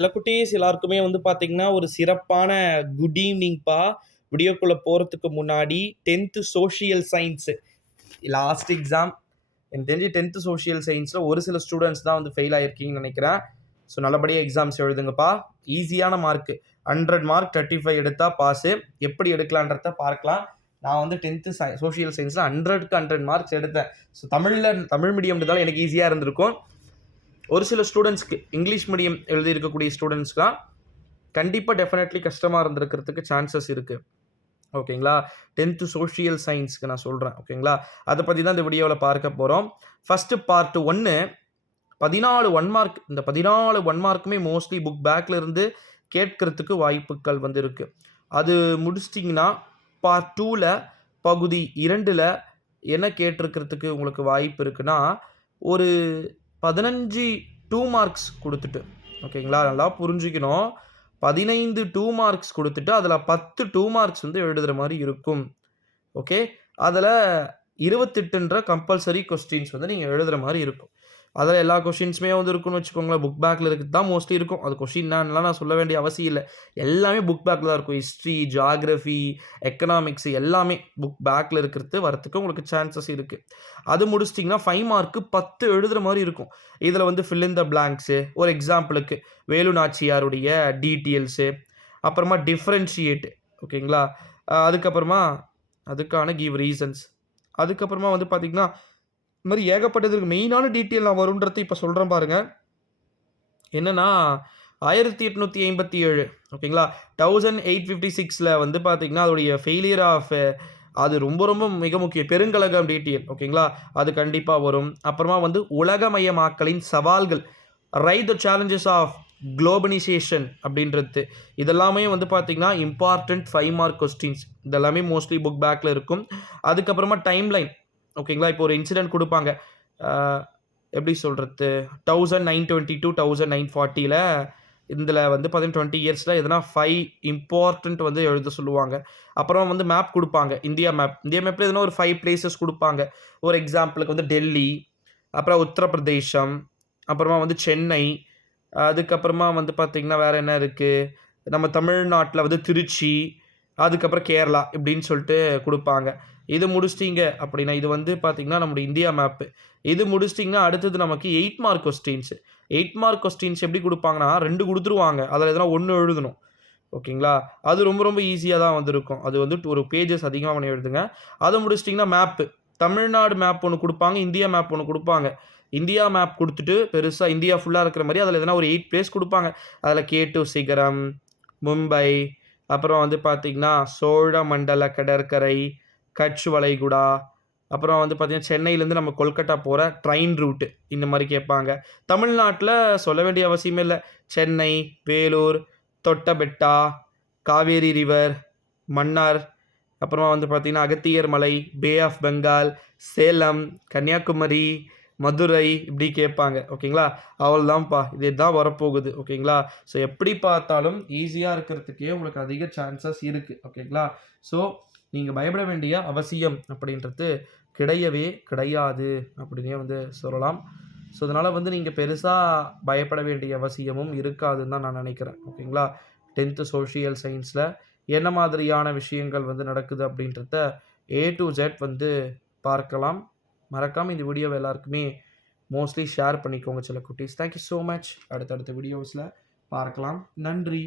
சில குட்டீஸ் எல்லாருக்குமே வந்து பார்த்தீங்கன்னா, ஒரு சிறப்பான குட் ஈவ்னிங்ப்பா. வீடியோக்குள்ள போறதுக்கு முன்னாடி 10th social science last exam எனக்கு தெரிஞ்சு 10th சோஷியல் சயின்ஸ்ல ஒரு சில ஸ்டூடண்ட்ஸ் தான் வந்து ஃபெயில் ஆயிருக்கீங்கன்னு நினைக்கிறேன். ஸோ நல்லபடியாக எக்ஸாம்ஸ் எழுதுங்கப்பா. ஈஸியான மார்க் 100 மார்க் 35 எடுத்தா பாஸு. எப்படி எடுக்கலான்றத பார்க்கலாம். நான் வந்து 10th சோஷியல் சயின்ஸில் 100க்கு 100 மார்க்ஸ் எடுத்தேன். ஸோ தமிழ் மீடியம்ன்றதால எனக்கு ஈஸியாக இருந்திருக்கும். ஒரு சில ஸ்டூடெண்ட்ஸ்க்கு இங்கிலீஷ் மீடியம் எழுதியிருக்கக்கூடிய ஸ்டூடெண்ட்ஸ்க்குலாம் கண்டிப்பாக டெஃபினெட்லி கஷ்டமாக இருந்திருக்கிறதுக்கு சான்சஸ் இருக்குது. ஓகேங்களா? 10th சோஷியல் சயின்ஸ்க்கு நான் சொல்கிறேன். ஓகேங்களா? அதை பற்றி தான் இந்த வீடியோவில் பார்க்க போகிறோம். First part 1 14 1 mark. இந்த 14 1 மார்க்குமே மோஸ்ட்லி புக் பேக்கில் இருந்து கேட்கறதுக்கு வாய்ப்புகள் வந்து இருக்குது. அது முடிச்சிட்டிங்கன்னா பார்ட் 2ல் பகுதி 2ல் என்ன கேட்டிருக்கிறதுக்கு உங்களுக்கு வாய்ப்பு இருக்குன்னா, ஒரு 15 2 மார்க்ஸ் கொடுத்துட்டு, ஓகேங்களா? நல்லா புரிஞ்சுக்கணும். 15 2 மார்க்ஸ் கொடுத்துட்டு அதில் 10 2 மார்க்ஸ் வந்து எழுதுகிற மாதிரி இருக்கும். ஓகே, அதில் 28ன்ற கம்பல்சரி கொஸ்டின்ஸ் வந்து நீங்கள் எழுதுகிற மாதிரி இருக்கும். அதில் எல்லா கொஷின்ஸுமே வந்து இருக்குன்னு வச்சுக்கோங்களேன். புக் பேக்கில் இருக்குது தான் மோஸ்ட்லி இருக்கும். அது கொஷின்னாலாம் நான் சொல்ல வேண்டிய அவசியம் இல்லை. எல்லாமே புக் பேக்கில் தான் இருக்கும். ஹிஸ்ட்ரி, ஜியாகிரஃபி, எக்கனாமிக்ஸ் எல்லாமே புக் பேக்கில் இருக்கிறது வரத்துக்கு உங்களுக்கு சான்சஸ் இருக்குது. அது முடிச்சிட்டிங்கன்னா 5 மார்க்கு 10 எழுதுகிற மாதிரி இருக்கும். இதில் வந்து ஃபில் இன் த பிளாங்க்ஸு, ஒரு எக்ஸாம்பிளுக்கு வேலு நாச்சியாருடைய டீட்டெயில்ஸு, அப்புறமா டிஃப்ரென்ஷியேட், ஓகேங்களா? அதுக்கப்புறமா அதுக்கான கிவ் ரீசன்ஸ், அதுக்கப்புறமா வந்து பார்த்திங்கன்னா இந்த மாதிரி ஏகப்பட்டதுக்கு மெயினான டீட்டெயில் நான் வரும்ன்றது இப்போ சொல்கிறேன் பாருங்கள். என்னென்னா 1857, ஓகேங்களா, 1856 வந்து பார்த்திங்கன்னா அதோடைய ஃபெயிலியர் ஆஃப் அது ரொம்ப ரொம்ப மிக முக்கியம். பெருங்கலகம் டீட்டெயில், ஓகேங்களா, அது கண்டிப்பாக வரும். அப்புறமா வந்து உலகமயமாக்கலின் சவால்கள், ரைட் த சேலஞ்சஸ் ஆஃப் குளோபனைசேஷன் அப்படின்றது, இதெல்லாமே வந்து பார்த்திங்கன்னா இம்பார்ட்டண்ட் 5 மார்க் கொஸ்டின்ஸ். இதெல்லாமே மோஸ்ட்லி புக் பேக்கில் இருக்கும். அதுக்கப்புறமா டைம்லைன், ஓகேங்களா, இப்போ ஒரு இன்சிடென்ட் கொடுப்பாங்க. எப்படி சொல்கிறது, 1922 1940 இதில் வந்து பார்த்தீங்கன்னா 20 இயர்ஸில் எதனா 5 இம்பார்ட்டண்ட் வந்து எழுத சொல்லுவாங்க. அப்புறம் வந்து மேப் கொடுப்பாங்க, இந்தியா மேப்பில் எதனா ஒரு 5 பிளேசஸ் கொடுப்பாங்க. ஒரு எக்ஸாம்பிளுக்கு வந்து டெல்லி, அப்புறம் உத்தரப்பிரதேசம், அப்புறமா வந்து சென்னை, அதுக்கப்புறமா வந்து பார்த்திங்கன்னா வேறு என்ன இருக்குது, நம்ம தமிழ்நாட்டில் வந்து திருச்சி, அதுக்கப்புறம் கேரளா இப்படின்னு சொல்லிட்டு கொடுப்பாங்க. இது முடிச்சிட்டிங்க அப்படின்னா இது வந்து பார்த்திங்கன்னா நம்முடைய இந்தியா மேப்பு. இது முடிச்சிட்டிங்கன்னா அடுத்தது நமக்கு 8 மார்க் கொஸ்டின்ஸு. 8 மார்க் கொஸ்டின்ஸ் எப்படி கொடுப்பாங்கன்னா 2 கொடுத்துருவாங்க. அதில் எதனா 1 எழுதணும், ஓகேங்களா? அது ரொம்ப ரொம்ப ஈஸியாக தான் வந்துருக்கும். அது வந்து ஒரு பேஜஸ் அதிகமாக பண்ணி எழுதுங்க. அதை முடிச்சிட்டிங்கன்னா மேப்பு, தமிழ்நாடு மேப் ஒன்று கொடுப்பாங்க, இந்தியா மேப் ஒன்று கொடுப்பாங்க. இந்தியா மேப் கொடுத்துட்டு பெருசாக இந்தியா ஃபுல்லாக இருக்கிற மாதிரி அதில் எதனா ஒரு 8 பிளேஸ் கொடுப்பாங்க. அதில் K2 சிகரம், மும்பை, அப்புறம் வந்து பார்த்திங்கன்னா சோழமண்டல கடற்கரை, கட்ச் வளைகுடா, அப்புறம் வந்து பார்த்திங்கன்னா சென்னையிலேருந்து நம்ம கொல்கட்டா போகிற ட்ரெயின் ரூட்டு, இந்த மாதிரி கேட்பாங்க. தமிழ்நாட்டில் சொல்ல வேண்டிய அவசியமே இல்லை. சென்னை, வேலூர், தொட்டபெட்டா, காவேரி ரிவர், மன்னார், அப்புறமா வந்து பார்த்திங்கன்னா அகத்தியர் மலை, பே ஆஃப் பெங்கால், சேலம், கன்னியாகுமரி, மதுரை இப்படி கேட்பாங்க, ஓகேங்களா? அவ்வளோதான்ப்பா, இதுதான் வரப்போகுது, ஓகேங்களா? ஸோ எப்படி பார்த்தாலும் ஈஸியாக இருக்கிறதுக்கே உங்களுக்கு அதிக சான்சஸ் இருக்குது, ஓகேங்களா? ஸோ நீங்கள் பயப்பட வேண்டிய அவசியம் அப்படின்றது கிடையவே கிடையாது அப்படின்னே வந்து சொல்லலாம். ஸோ அதனால் வந்து நீங்கள் பெருசாக பயப்பட வேண்டிய அவசியமும் இருக்காதுன்னு தான் நான் நினைக்கிறேன், ஓகேங்களா? 10th சோஷியல் சயின்ஸில் என்ன மாதிரியான விஷயங்கள் வந்து நடக்குது அப்படின்றத A to Z வந்து பார்க்கலாம். மறக்காமல் இந்த வீடியோவை எல்லாருக்குமே மோஸ்ட்லி ஷேர் பண்ணிக்கோங்க சில குட்டீஸ். Thank you so much. அடுத்தடுத்த வீடியோஸில் பார்க்கலாம். நன்றி.